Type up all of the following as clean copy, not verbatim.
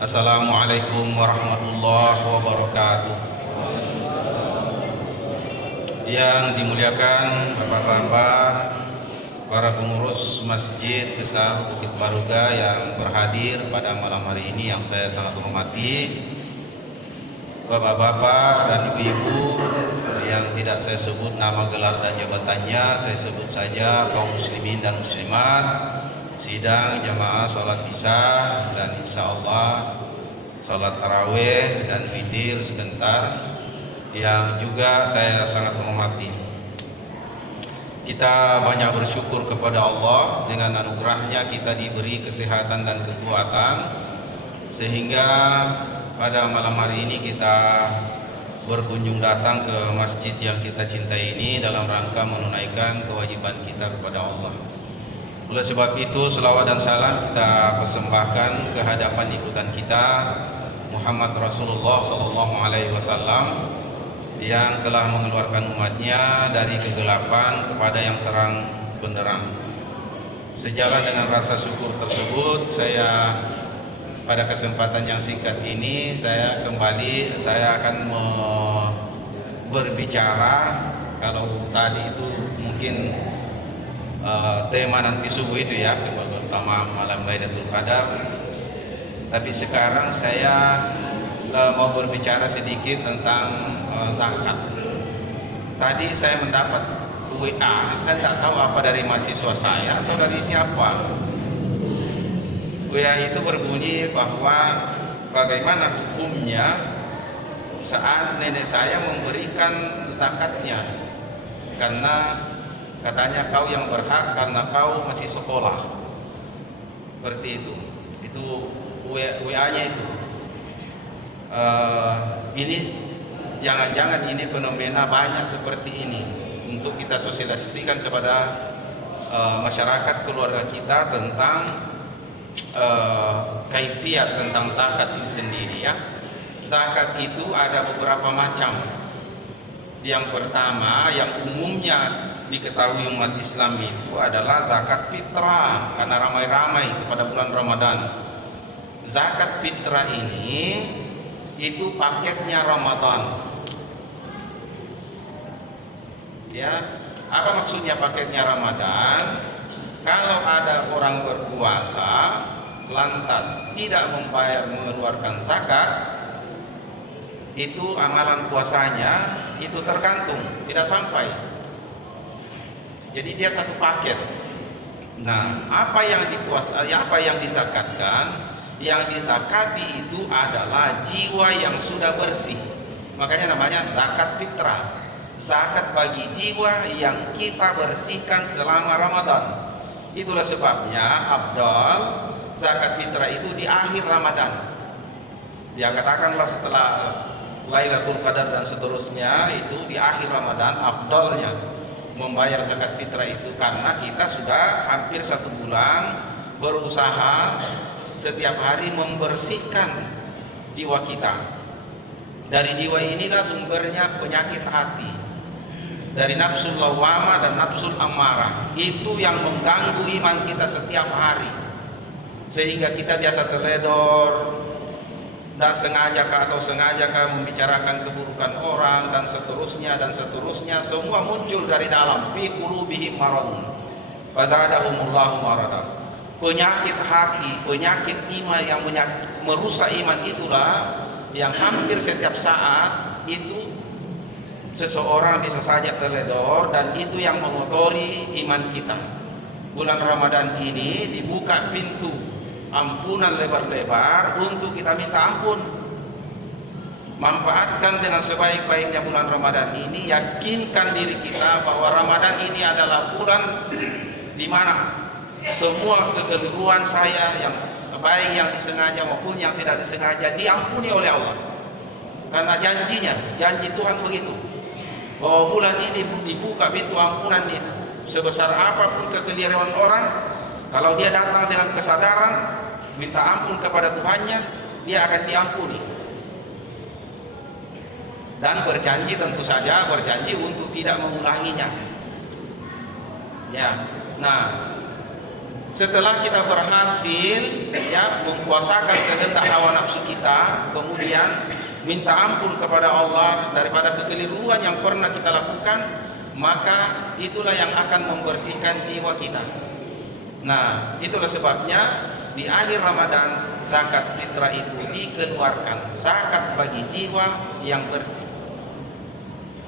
Assalamualaikum warahmatullahi wabarakatuh. Yang dimuliakan Bapak-bapak, para pengurus Masjid Besar Bukit Baruga yang berhadir pada malam hari ini yang saya sangat hormati, Bapak-bapak dan Ibu-ibu yang tidak saya sebut nama gelar dan jabatannya, saya sebut saja kaum muslimin dan muslimat, sidang jamaah sholat isya dan insya Allah sholat tarawih dan witir sebentar, yang juga saya sangat menghormati. Kita banyak bersyukur kepada Allah, dengan anugerahnya kita diberi kesehatan dan kekuatan sehingga pada malam hari ini kita berkunjung datang ke masjid yang kita cintai ini dalam rangka menunaikan kewajiban kita kepada Allah. Oleh sebab itu, selawat dan salam kita persembahkan ke hadapan ikutan kita Muhammad Rasulullah SAW yang telah mengeluarkan umatnya dari kegelapan kepada yang terang benderang. Sejalan dengan rasa syukur tersebut, saya pada kesempatan yang singkat ini saya akan berbicara. Kalau tadi itu mungkin tema nanti subuh itu ya, utama malam Lailatul Qadar. Tapi sekarang saya mau berbicara sedikit tentang zakat. Tadi saya mendapat WA, saya tidak tahu apa dari mahasiswa saya atau dari siapa. WA itu berbunyi bahwa bagaimana hukumnya saat nenek saya memberikan zakatnya, karena katanya kau yang berhak karena kau masih sekolah. Seperti itu. Itu WA-nya itu. Ini jangan-jangan ini fenomena banyak seperti ini, untuk kita sosialisasikan kepada masyarakat keluarga kita tentang kaifiat tentang zakat ini sendiri ya. Zakat itu ada beberapa macam. Yang pertama, yang umumnya diketahui umat Islam itu adalah zakat fitrah, karena ramai-ramai kepada bulan Ramadan. Zakat fitrah ini itu paketnya Ramadan. Ya, apa maksudnya paketnya Ramadan? Kalau ada orang berpuasa lantas tidak mengeluarkan zakat, itu amalan puasanya itu tergantung, tidak sampai. Jadi dia satu paket. Nah, apa yang dizakatkan? Yang dizakati itu adalah jiwa yang sudah bersih. Makanya namanya zakat fitrah. Zakat bagi jiwa yang kita bersihkan selama Ramadan. Itulah sebabnya afdal zakat fitrah itu di akhir Ramadan. Ya, katakanlah setelah Lailatul Qadar dan seterusnya, itu di akhir Ramadan afdalnya membayar zakat fitrah itu, karena kita sudah hampir 1 bulan berusaha setiap hari membersihkan jiwa kita. Dari jiwa inilah sumbernya penyakit hati, dari nafsul lawamah dan nafsul amarah, itu yang mengganggu iman kita setiap hari, sehingga kita biasa teledor, tidak sengaja atau sengaja membicarakan keburukan orang dan seterusnya, semua muncul dari dalam. Fi qulubihim maradun fazadahumullahu marada. Penyakit hati, penyakit iman yang merusak iman itulah yang hampir setiap saat itu seseorang bisa saja teledor, dan itu yang mengotori iman kita. Bulan Ramadan ini dibuka pintu ampunan lebar-lebar untuk kita minta ampun. Manfaatkan dengan sebaik-baiknya bulan Ramadan ini. Yakinkan diri kita bahwa Ramadan ini adalah bulan di mana semua kekeliruan saya, yang baik yang disengaja maupun yang tidak disengaja, diampuni oleh Allah. Karena janji Tuhan begitu, bahwa bulan ini dibuka pintu ampunan itu. Sebesar apapun kekeliruan orang, kalau dia datang dengan kesadaran minta ampun kepada Tuhannya, dia akan diampuni. Dan berjanji, tentu saja berjanji untuk tidak mengulanginya. Ya, nah Setelah kita berhasil ya mempuasakan kehendak hawa nafsu kita, kemudian minta ampun kepada Allah daripada kekeliruan yang pernah kita lakukan, maka itulah yang akan membersihkan jiwa kita. Nah, itulah sebabnya di akhir Ramadan zakat fitrah itu dikeluarkan, zakat bagi jiwa yang bersih.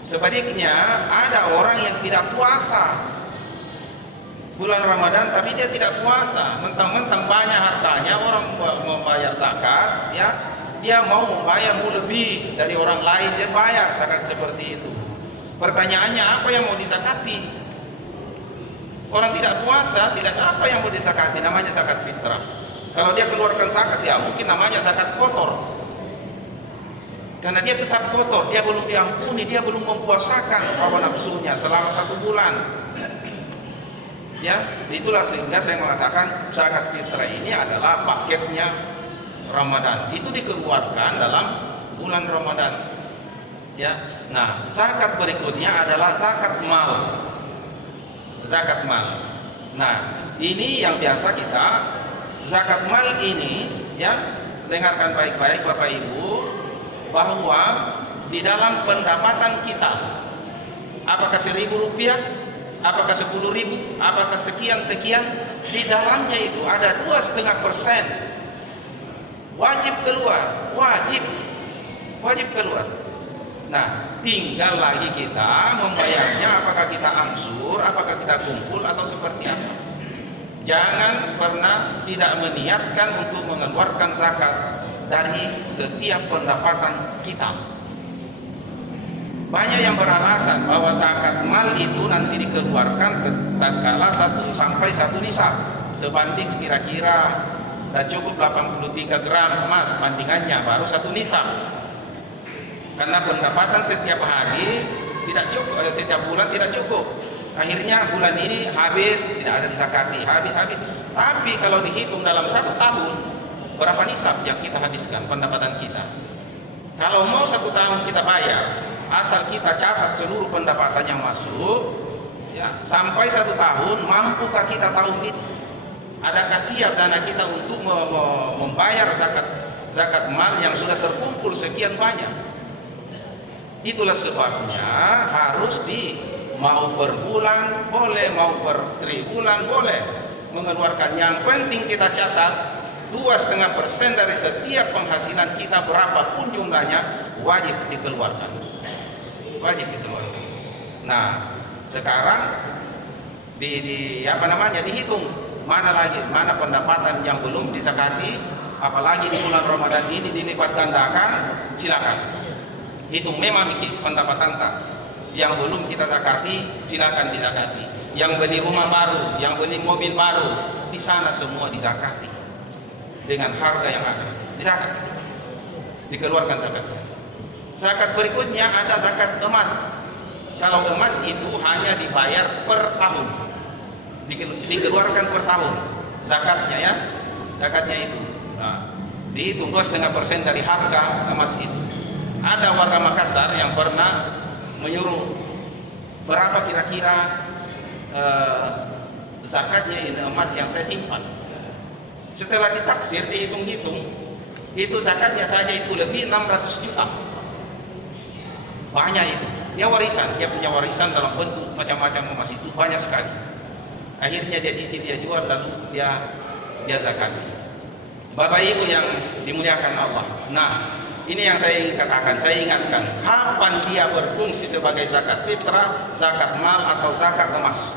Sebaliknya ada orang yang tidak puasa bulan Ramadan tapi dia tidak puasa, mentang-mentang banyak hartanya, orang membayar zakat ya, dia mau membayar lebih dari orang lain, dia bayar zakat seperti itu. Pertanyaannya, apa yang mau disakati? Orang tidak puasa, tidak apa yang mau disakati, namanya zakat fitrah. Kalau dia keluarkan zakat, ya mungkin namanya zakat kotor, karena dia tetap kotor, dia belum diampuni, dia belum mempuasakan hawa nafsunya selama 1 bulan. Ya, itulah sehingga saya mengatakan zakat fitrah ini adalah paketnya Ramadan. Itu dikeluarkan dalam bulan Ramadan. Ya. Nah, zakat berikutnya adalah zakat mal. Zakat mal. Nah, ini yang biasa kita zakat mal ini ya, dengarkan baik-baik Bapak Ibu, bahwa di dalam pendapatan kita, apakah 1.000 rupiah, apakah 10.000, apakah sekian-sekian, di dalamnya itu ada 2,5% wajib keluar, wajib keluar. Nah, tinggal lagi kita membayarnya, apakah kita angsur, apakah kita kumpul, atau seperti apa. Jangan pernah tidak meniatkan untuk mengeluarkan zakat dari setiap pendapatan kita. Banyak yang beralasan bahwa zakat mal itu nanti dikeluarkan tatkala 1 sampai 1 nisab, sebanding kira-kira cukup 83 gram emas bandingannya, baru 1 nisab. Karena pendapatan setiap hari tidak cukup, setiap bulan tidak cukup. Akhirnya bulan ini habis, tidak ada disakati, habis. Tapi kalau dihitung dalam 1 tahun, berapa nisab yang kita habiskan pendapatan kita? Kalau mau 1 tahun kita bayar, asal kita catat seluruh pendapatan yang masuk ya, sampai 1 tahun, mampukah kita tahun itu? Adakah siap dana kita untuk membayar zakat mal yang sudah terkumpul sekian banyak? Itulah sebabnya harus mau per bulan boleh, mau per tribulan boleh mengeluarkan. Yang penting kita catat 2,5% dari setiap penghasilan kita, berapapun jumlahnya, wajib dikeluarkan. Nah, sekarang dihitung mana pendapatan yang belum disakati, apalagi di bulan Ramadan ini dilipat gandakan. Silakan hitung memang pendapatan yang belum kita zakati, silakan dizakati. Yang beli rumah baru, yang beli mobil baru, di sana semua dizakati dengan harga yang ada, dizakat, dikeluarkan zakatnya. Zakat berikutnya ada zakat emas. Kalau emas itu hanya dibayar per tahun, dikeluarkan per tahun zakatnya ya, zakatnya itu dihitung 2,5% dari harga emas itu. Ada warga Makassar yang pernah menyuruh, berapa kira-kira zakatnya ini emas yang saya simpan. Setelah ditaksir, dihitung-hitung, itu zakatnya saja itu lebih 600 juta. Banyak itu. Dia warisan, dia punya warisan dalam bentuk macam-macam emas itu banyak sekali. Akhirnya dia cicil, dia jual, lalu dia zakati. Bapak Ibu yang dimuliakan Allah. Nah, ini yang saya ingin katakan, saya ingatkan, kapan dia berfungsi sebagai zakat fitrah, zakat mal, atau zakat emas?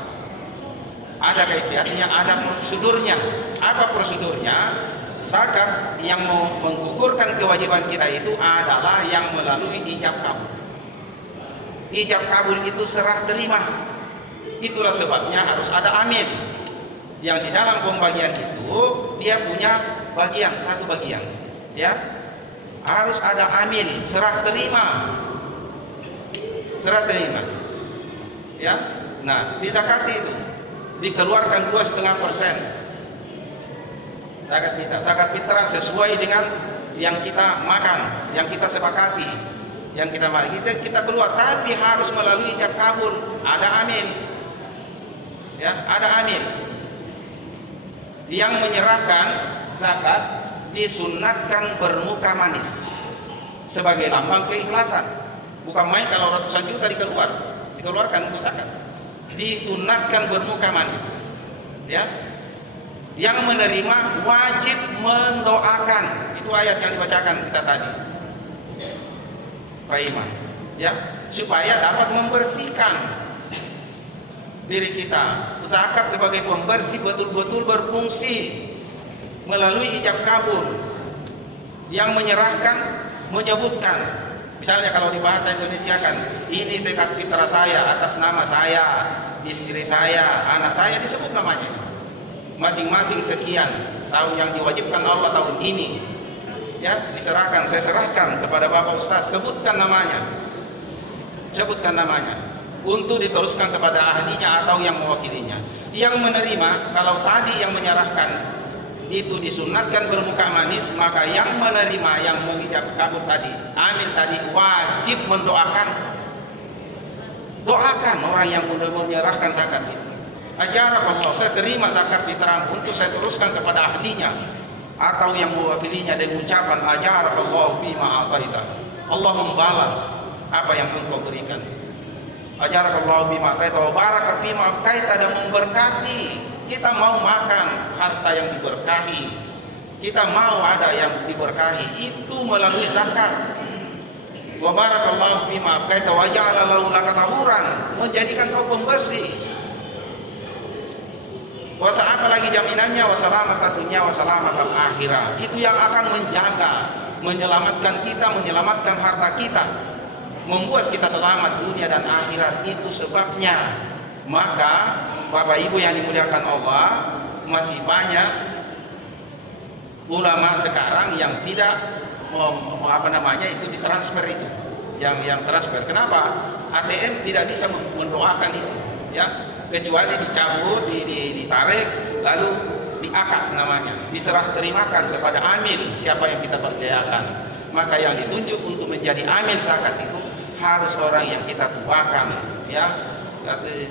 Ada kaifiatnya, ada prosedurnya. Apa prosedurnya? Zakat yang menggugurkan kewajiban kita itu adalah yang melalui ijab kabul. Ijab kabul itu serah terima. Itulah sebabnya harus ada amil. Yang di dalam pembagian itu dia punya bagian, satu bagian, ya. Harus ada amil, serah terima. Ya. Nah, dizakati itu dikeluarkan 2,5%. Zakat fitrah sesuai dengan yang kita makan, yang kita sepakati, yang kita keluar, tapi harus melalui ijab kabul, ada amil. Ya, ada amil. yang menyerahkan zakat disunatkan bermuka manis sebagai lambang keikhlasan. Bukan main kalau ratusan juta dikeluarkan untuk zakat. Disunatkan bermuka manis. Ya. Yang menerima wajib mendoakan. Itu ayat yang dibacakan kita tadi. Pak Iman, ya, supaya dapat membersihkan diri kita. Zakat sebagai pembersih betul-betul berfungsi melalui ijab kabul. Yang menyerahkan, menyebutkan, misalnya kalau di bahasa Indonesia kan, ini zakat fitrah saya atas nama saya, istri saya, anak saya, disebut namanya. Masing-masing sekian tahun yang diwajibkan Allah tahun ini, ya, diserahkan, saya serahkan kepada Bapak Ustaz, sebutkan namanya untuk diteruskan kepada ahlinya atau yang mewakilinya. Yang menerima, kalau tadi yang menyerahkan itu disunatkan bermuka manis, maka yang menerima, yang mengijab kabul tadi, amil tadi, wajib mendoakan. Doakan orang yang menyerahkan zakat itu. Ajarakallah, saya terima zakat fitrah untuk saya teruskan kepada ahlinya atau yang mewakilinya dengan ucapan ajarakallah bima ataita. Allah membalas apa yang engkau berikan. Ajarakallah bima ataita wa baraka bima kaita, dan memberkati. Kita mau makan harta yang diberkahi, kita mau ada yang diberkahi, itu melalui zakat. Wa barakallahu bima kaita wa ja'ala lahu laka tahuran, menjadikan kau pembersih. Wasa apa lagi jaminannya? Wassalamat dunya wassalamat akhirah. Itu yang akan menjaga, menyelamatkan kita, menyelamatkan harta kita, membuat kita selamat dunia dan akhirat. Itu sebabnya. Maka Bapak Ibu yang dimuliakan Allah, masih banyak ulama sekarang yang tidak itu ditransfer itu, yang transfer. Kenapa? ATM tidak bisa mendoakan itu, ya, kecuali dicabut, ditarik, lalu diakad namanya, diserah terimakan kepada amil siapa yang kita percayakan. Maka yang ditunjuk untuk menjadi amil zakat itu harus orang yang kita tuakan, ya,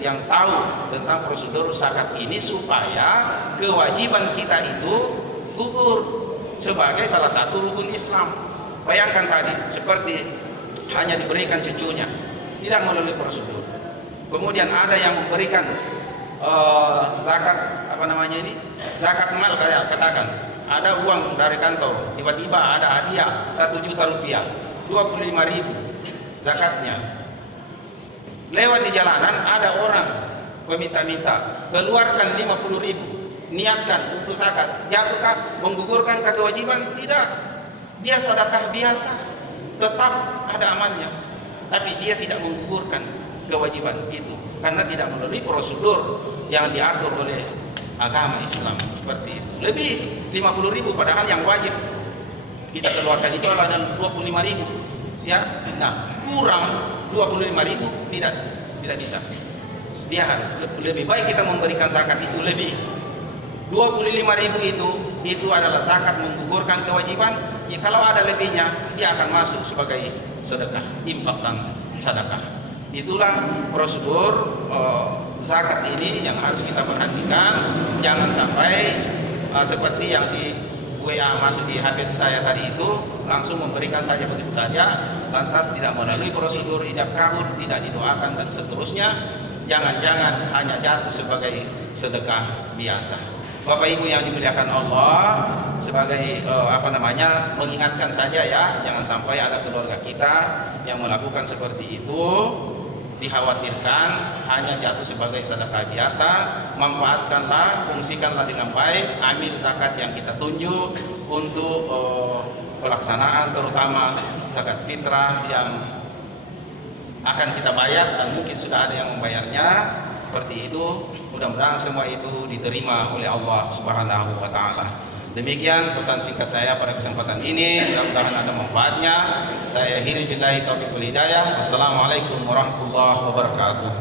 yang tahu tentang prosedur zakat ini, supaya kewajiban kita itu gugur sebagai salah satu rukun Islam. Bayangkan tadi seperti hanya diberikan cucunya, tidak melalui prosedur. Kemudian ada yang memberikan zakat zakat mal, kayak katakan ada uang dari kantor, tiba-tiba ada hadiah 1 juta rupiah, 25.000 zakatnya. Lewat di jalanan ada orang meminta-minta, keluarkan 50.000, niatkan untuk zakat. Jatuhkah menggugurkan kewajiban? Tidak. Dia sedekah biasa, tetap ada amalnya, tapi dia tidak menggugurkan kewajiban itu karena tidak melalui prosedur yang diatur oleh agama Islam seperti itu. Lebih 50.000 padahal yang wajib kita keluarkan itu adalah 25.000, ya. Nah, kurang 25.000 tidak bisa. Dia harus lebih baik kita memberikan zakat itu lebih. 25.000 itu adalah zakat menggugurkan kewajiban. Ya, kalau ada lebihnya, dia akan masuk sebagai sedekah, infak dan sedekah. Itulah prosedur zakat ini yang harus kita perhatikan. Jangan sampai seperti yang di WA masuk di HP saya tadi itu, langsung memberikan saja begitu saja, lantas tidak melalui prosedur ijab kabul, tidak didoakan dan seterusnya. Jangan-jangan hanya jatuh sebagai sedekah biasa. Bapak Ibu yang dimuliakan Allah, sebagai mengingatkan saja ya, jangan sampai ada keluarga kita yang melakukan seperti itu. Dikhawatirkan hanya jatuh sebagai sedekah biasa. Manfaatkanlah, fungsikanlah dengan baik amil zakat yang kita tunjuk untuk pelaksanaan, terutama zakat fitrah yang akan kita bayar dan mungkin sudah ada yang membayarnya. Seperti itu, mudah-mudahan semua itu diterima oleh Allah Subhanahu wa taala. Demikian pesan singkat saya pada kesempatan ini, mudah-mudahan ada manfaatnya. Saya akhiri billahi taufiq wal hidayah. Wassalamualaikum warahmatullahi wabarakatuh.